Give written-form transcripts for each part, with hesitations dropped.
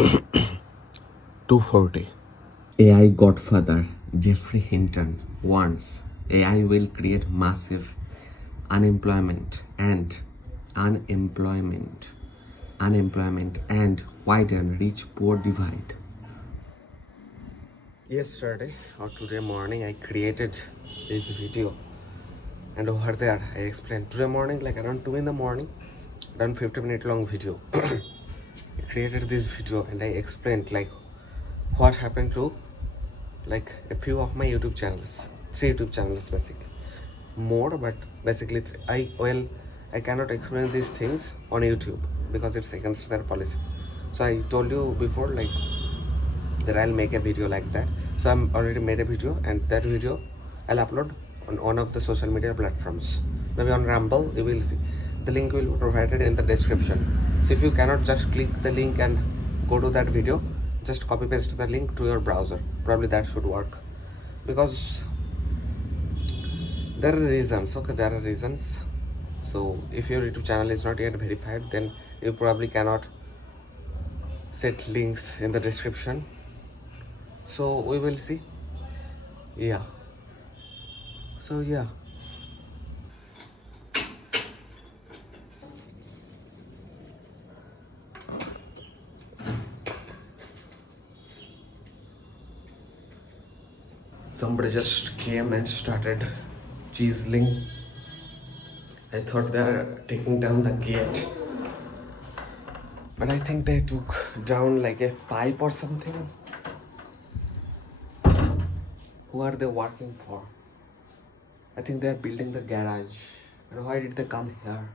240. AI godfather Jeffrey Hinton warns AI will create massive unemployment and unemployment and widen rich poor divide. Yesterday or today morning I created this video, and over there I explained today morning, like around 2 in the morning, done 50-minute long video. I created this video and I explained like what happened to like a few of my YouTube channels, 3 YouTube channels basic, more, but basically I cannot explain these things on YouTube because it's against their policy. So I told you before like that I'll make a video like that. So I'm already made a video, and that video I'll upload on one of the social media platforms, maybe on Rumble. You will see the link will be provided in the description. So if you cannot just click the link and go to that video, just copy paste the link to your browser. Probably that should work, because there are reasons. Okay, there are reasons. So if your YouTube channel is not yet verified, then you probably cannot set links in the description. So we will see. Yeah. So yeah. Somebody just came and started chiseling. I thought they are taking down the gate, but I think they took down like a pipe or something. Who are they working for? I think they are building the garage. And why did they come here?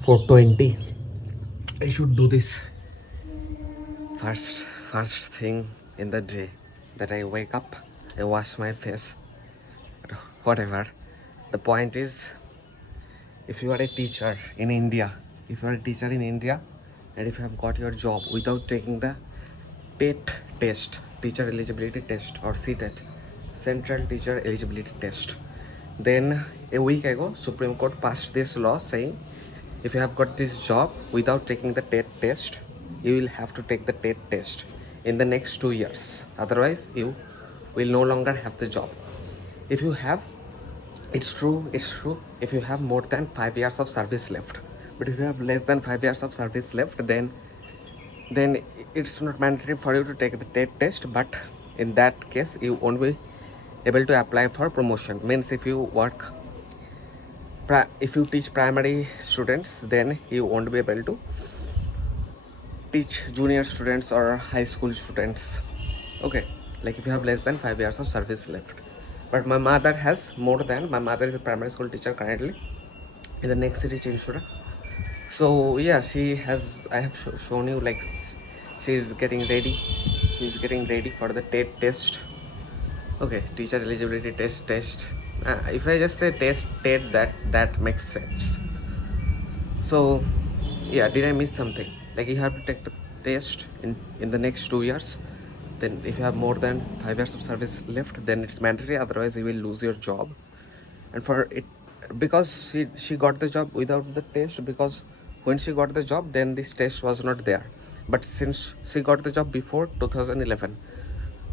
For 20, I should do this first thing in the day that I wake up. I wash my face, whatever. The point is, if you are a teacher in India, and if you have got your job without taking the TET test, teacher eligibility test, or CTET, Central Teacher Eligibility Test, then a week ago Supreme Court passed this law saying if you have got this job without taking the TET test, you will have to take the TET test in the next 2 years. Otherwise, you will no longer have the job. If you have, it's true, if you have more than 5 years of service left. But if you have less than 5 years of service left, then it's not mandatory for you to take the TET test, but in that case, you won't be able to apply for promotion. Means if you teach primary students, then you won't be able to teach junior students or high school students. Okay, like if you have less than 5 years of service left. But my mother has more than. My mother is a primary school teacher currently in the next city, Chinchura. So yeah, I have shown you like she's getting ready for the TET test. Okay, teacher eligibility test. If I just say TET, that makes sense. So yeah, did I miss something? Like you have to take the test in the next 2 years. Then if you have more than 5 years of service left, then it's mandatory. Otherwise, you will lose your job. And for it, because she got the job without the test, because when she got the job, then this test was not there. But since she got the job before 2011,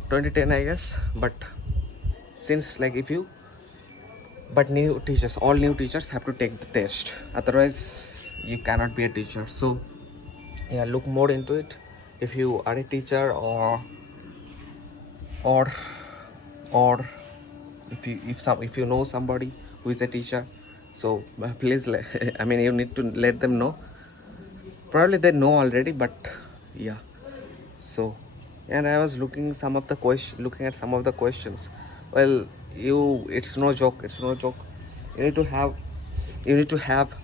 2010, I guess. But since like but all new teachers have to take the test. Otherwise, you cannot be a teacher. So yeah, look more into it. If you are a teacher, or if you know somebody who is a teacher, so please I mean, you need to let them know. Probably they know already, but yeah. So, and I was looking at some of the questions. Well, it's no joke. You need to have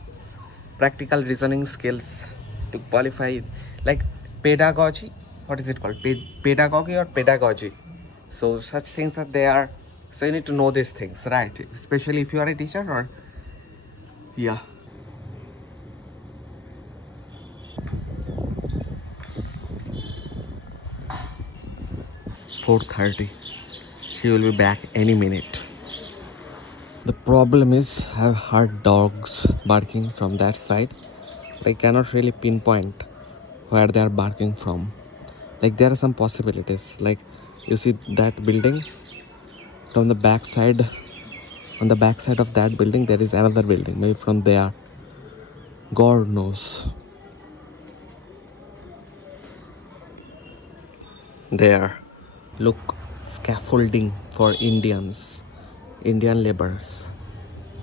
practical reasoning skills to qualify, like pedagogy. What is it called? Pedagogy or pedagogy? So such things are there. So you need to know these things, right? Especially if you are a teacher, or yeah. 4:30. She will be back any minute. The problem is I have heard dogs barking from that side. I cannot really pinpoint where they are barking from. Like there are some possibilities. Like you see that building from the back side. On the back side of that building there is another building. Maybe from there. God knows. There. Look, scaffolding for Indian laborers.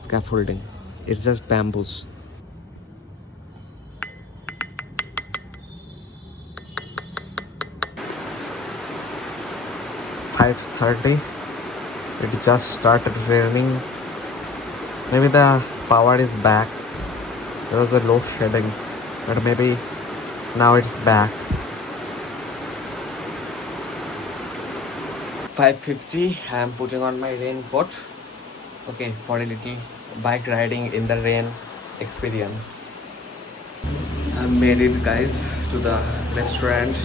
Scaffolding. It's just bamboos. 5:30. It just started raining. Maybe the power is back. There was a load shedding, but maybe now it's back. 5:50. I'm putting on my raincoat. Okay, for a little bike riding in the rain experience. I made it, guys, to the restaurant.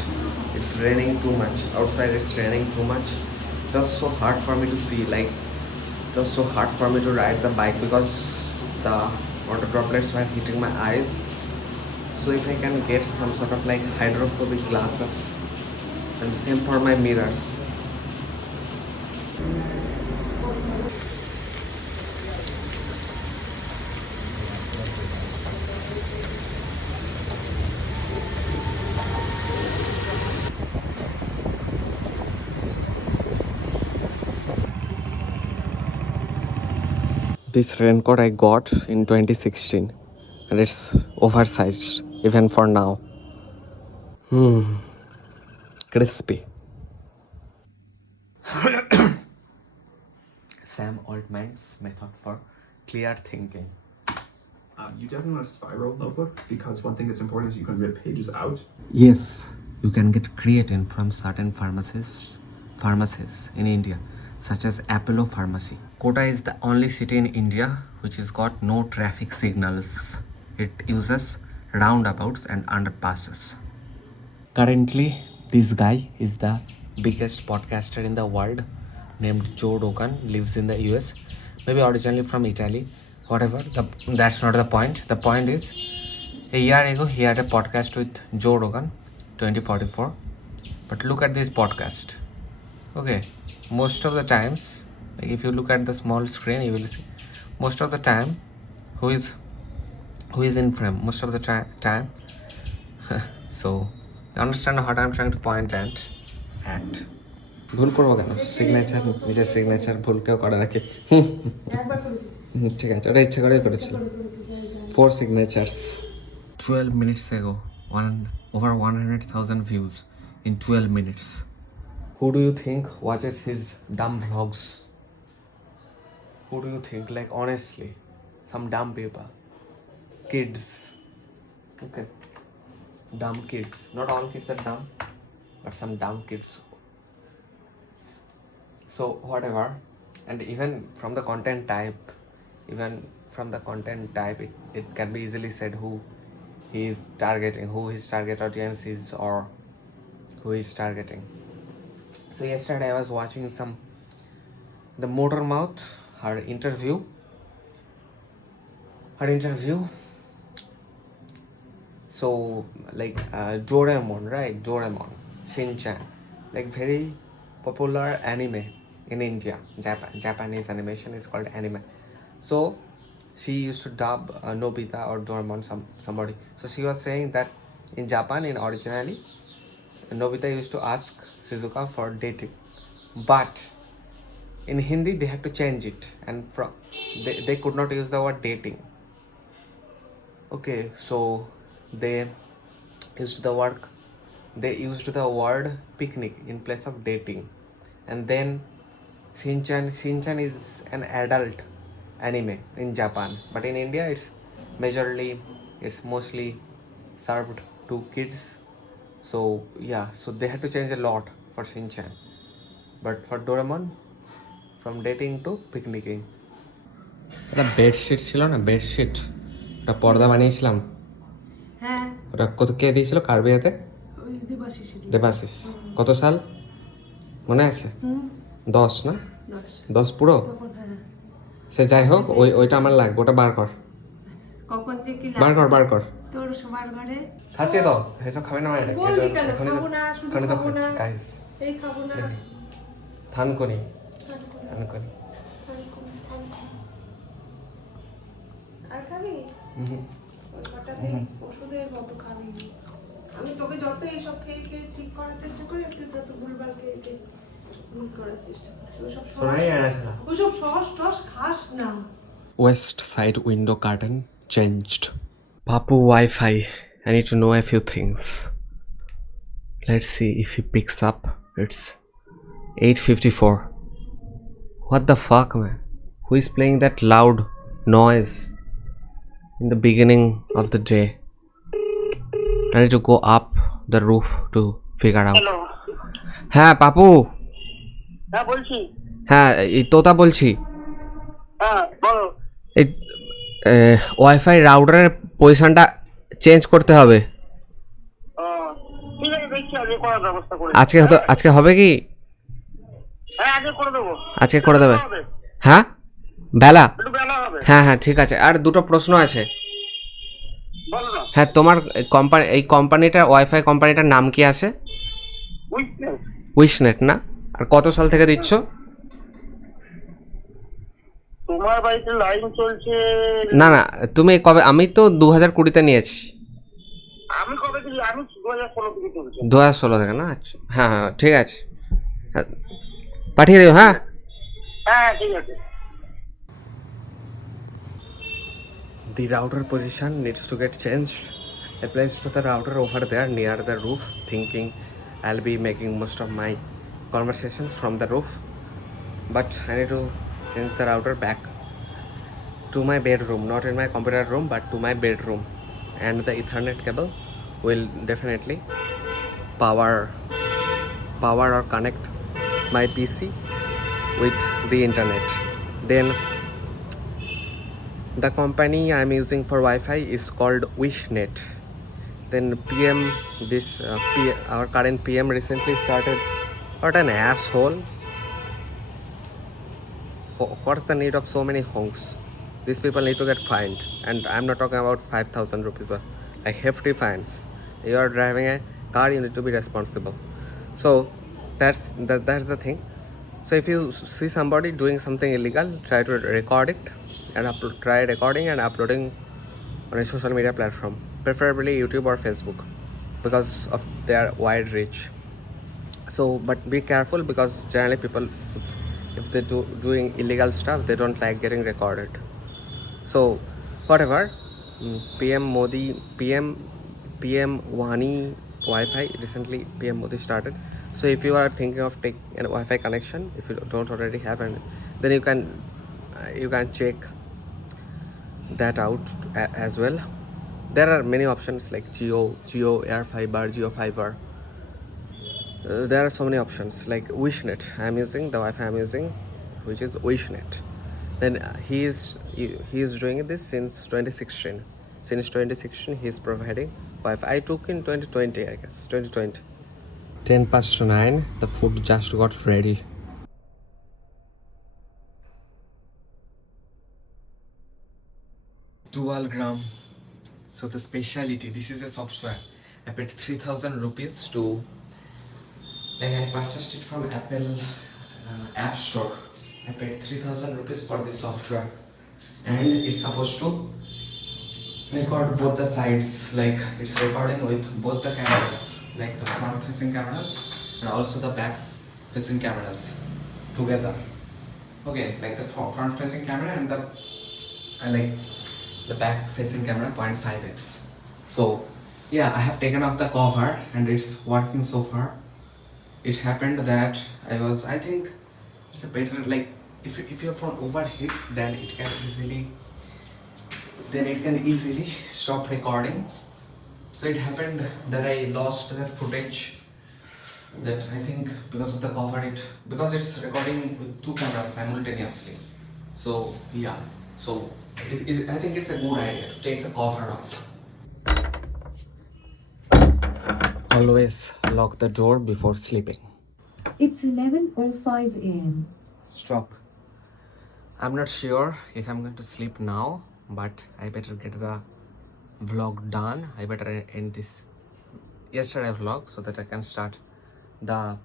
It's raining too much. Outside it's raining too much. It was so hard for me to see, like it was so hard for me to ride the bike because the water droplets were hitting my eyes. So if I can get some sort of like hydrophobic glasses, and same for my mirrors. This raincoat I got in 2016 and it's oversized even for now. Crispy. Sam Altman's method for clear thinking. You definitely want a spiral notebook because one thing that's important is you can rip pages out. Yes, you can get creatine from certain pharmacies in India, such as Apollo Pharmacy. Kota is the only city in India which has got no traffic signals. It uses roundabouts and underpasses. Currently, this guy is the biggest podcaster in the world, named Joe Rogan, lives in the US, maybe originally from Italy. Whatever, that's not the point. The point is, a year ago he had a podcast with Joe Rogan, 2044. But look at this podcast. Okay, most of the times, like if you look at the small screen, you will see most of the time who is in frame most of the time. So you understand what I'm trying to point at. ভুল করবো কেন? Signature, নিজের signature ভুল কেউ করে নাকি? ঠিক আছে, ওটা ইচ্ছা করেই করেছিল। 4 signatures. 12 minutes ago, over 100,000 views in 12 minutes. Who do you think watches his dumb vlogs? Who do you think? Like honestly, some dumb people, kids. Okay, dumb kids. Not all kids are dumb, but some dumb kids. So whatever, and even from the content type, it can be easily said who he is targeting, who his target audience is, or who he is targeting. So yesterday I was watching the Motormouth, her interview. So like Doraemon, right? Doraemon, Shin-chan, like very popular anime in India. Japanese animation is called anime. So she used to dub Nobita or Doraemon, somebody. So she was saying that in Japan, originally, Nobita used to ask Shizuka for dating, but in Hindi they had to change it, and they could not use the word dating. Okay, so they used the word picnic in place of dating. And then Shin-chan is an adult anime in Japan, but in India it's mostly served to kids. So yeah, so they had to change a lot for Shin-chan, but for Doraemon, from dating to picnicking. একটা bedsheet ছিল না, bedsheet, একটা পর্দা বানিয়েছিলাম। হ্যাঁ, ওটা কত কে দিয়েছিল? কার বিয়েতে? ওই দেবাশিস। দেবাশিস। কত সাল? মনে আছে? 10 না? 10 10 পুরো? তখন হ্যাঁ সে যাই হোক ওইটা আমার লাগবে, ওটা বার কর। কখন থেকে বার কর। তোর সবার ঘরে খাচ্ছে তো এসব খাবে না এটা বললি কেন খাবো না শুধু এখনই তো খাবো না খাচ্ছি গাইস। এই খাবো না থান করি আর খাবি ওই কটাতে ওষুধের মতো খাবি আমি তোকে যত এইসব খেয়ে খেয়ে ঠিক করার চেষ্টা করি তুই তত ভুলভাল খেয়ে খেয়ে ভুল করার চেষ্টা করিস ওসব সস টস খাস না West side window curtain changed. Papu Wi-Fi. I need to know a few things. Let's see if he picks up. It's 8:54. What the fuck, man? Who is playing that loud noise in the beginning of the day? I need to go up the roof to figure out. Hello হ্যাঁ পাপু, হ্যাঁ বলছি হ্যাঁ এই তোতা বলছি। হ্যাঁ বলো এই wifi রাউটারের পজিশনটা চেঞ্জ করতে হবে। ঠিক আছে দেখছি আজকে করার ব্যবস্থা করে আজকে হবে কি? হ্যাঁ আজকে করে দেবো আজকে করে দেবে? হ্যাঁ বেলা? একটু বেলা হবে হ্যাঁ ঠিক আছে। আর দুটো প্রশ্ন আছে। বলো না হ্যাঁ তোমার এই কোম্পানিটার ওয়াইফাই কোম্পানিটার নাম কি আছে? উইকনেস উইশনেট না? আর কত সাল থেকে দিচ্ছ? তোমার বাড়িতে লাইন চলছে না তুমি কবে? আমি তো 2020-তে নিয়েছি। আমি কবে থেকে আমি 2016 থেকে চলছে 2016 থেকে না? আচ্ছা হ্যাঁ ঠিক আছে, হ্যাঁ, পাঠিয়ে দিও। হ্যাঁ হ্যাঁ ঠিক আছে The router position needs to get changed. I placed the router over there near the roof, thinking I'll be making most of my conversations from the roof. But I need to change the router back to my bedroom, not in my computer room, but to my bedroom. And the Ethernet cable will definitely power or connect my PC with the internet. Then the company I'm using for Wi-Fi is called Wishnet. Then our current PM recently started. What an asshole! What's the need of so many honks? These people need to get fined, and I'm not talking about 5,000 rupees or like hefty fines. You are driving a car, you need to be responsible. So that's the thing. So if you see somebody doing something illegal, try to record it and try recording and uploading on a social media platform, preferably YouTube or Facebook, because of their wide reach. So but be careful, because generally people, if they doing illegal stuff, they don't like getting recorded. So whatever, PM Wani Wi-Fi recently, PM Modi started. So if you are thinking of taking a Wi-Fi connection, if you don't already have, and then you can check that out as well. There are many options like Geo Air Fiber, Geo Fiber. There are so many options like Wishnet. I'm using the Wi-Fi I'm using, which is Wishnet. Then he is doing this since 2016. Since 2016 he is providing Wi-Fi. I took in 2020, I guess 2020. 9:10, the food just got ready. Dual gram. So the speciality, this is a software. I paid 3,000 rupees to, like I purchased it from Apple App Store. I paid 3,000 rupees for this software, and it's supposed to record both the sides, like it's recording with both the cameras, like the front facing cameras and also the back facing cameras together. Okay, like the front facing camera and the back facing camera 0.5x. So yeah, I have taken off the cover and it's working so far. It happened that I think it's a better, like if your phone overheats, then it can easily stop recording. So it happened that I lost that footage, that I think because of the cover, because it's recording with two cameras simultaneously. So yeah, so I think it's a good idea to take the cover off. Always lock the door before sleeping. It's 11:05 a.m. Stop. I'm not sure if I'm going to sleep now, but I better get the vlog done. I better end this yesterday vlog so that I can start the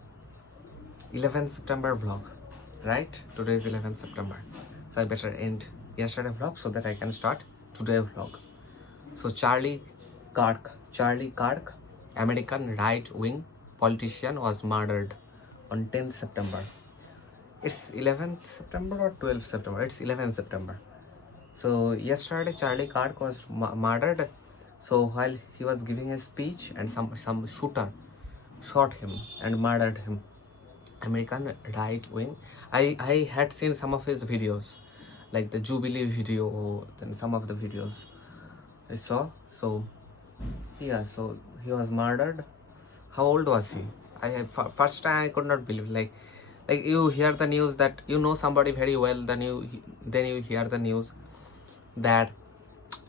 11th September vlog. Right? Today is 11th September. So I better end yesterday vlog so that I can start today vlog. So Charlie Kirk, American right-wing politician, was murdered on 10th September. It's 11th September or 12th September? It's 11th September. So yesterday Charlie Kirk was murdered. So while he was giving a speech, and some shooter shot him and murdered him. American right wing. I had seen some of his videos, like the Jubilee video, then some of the videos I saw. So yeah, so he was murdered. How old was he? First time I could not believe, like you hear the news that you know somebody very well, then you hear the news that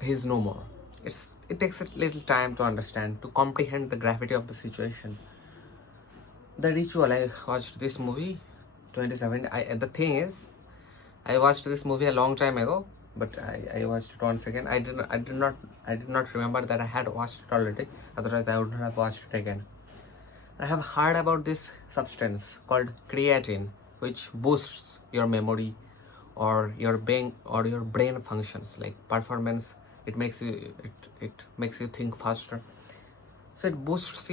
he's no more. It takes a little time to understand, to comprehend the gravity of the situation. The Ritual, I watched this movie 2017. The thing is, I watched this movie a long time ago, but I watched it once again. I did not remember that I had watched it already. Otherwise, I would not have watched it again. I have heard about this substance called creatine, which boosts your memory or your brain functions, like performance. It makes you think faster. So it boosts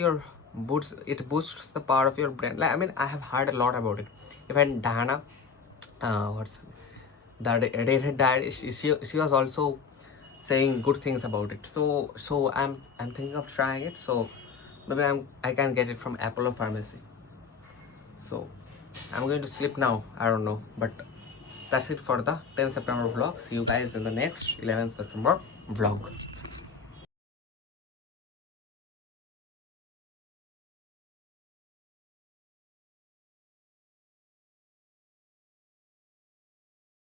the power of your brain. Like, I mean, I have heard a lot about it. Even Diana, the redhead died, she was also saying good things about it. So I'm thinking of trying it. So maybe I can get it from Apollo Pharmacy. So I'm going to sleep now. I don't know, but that's it for the 10th September vlog. See you guys in the next 11th September vlog.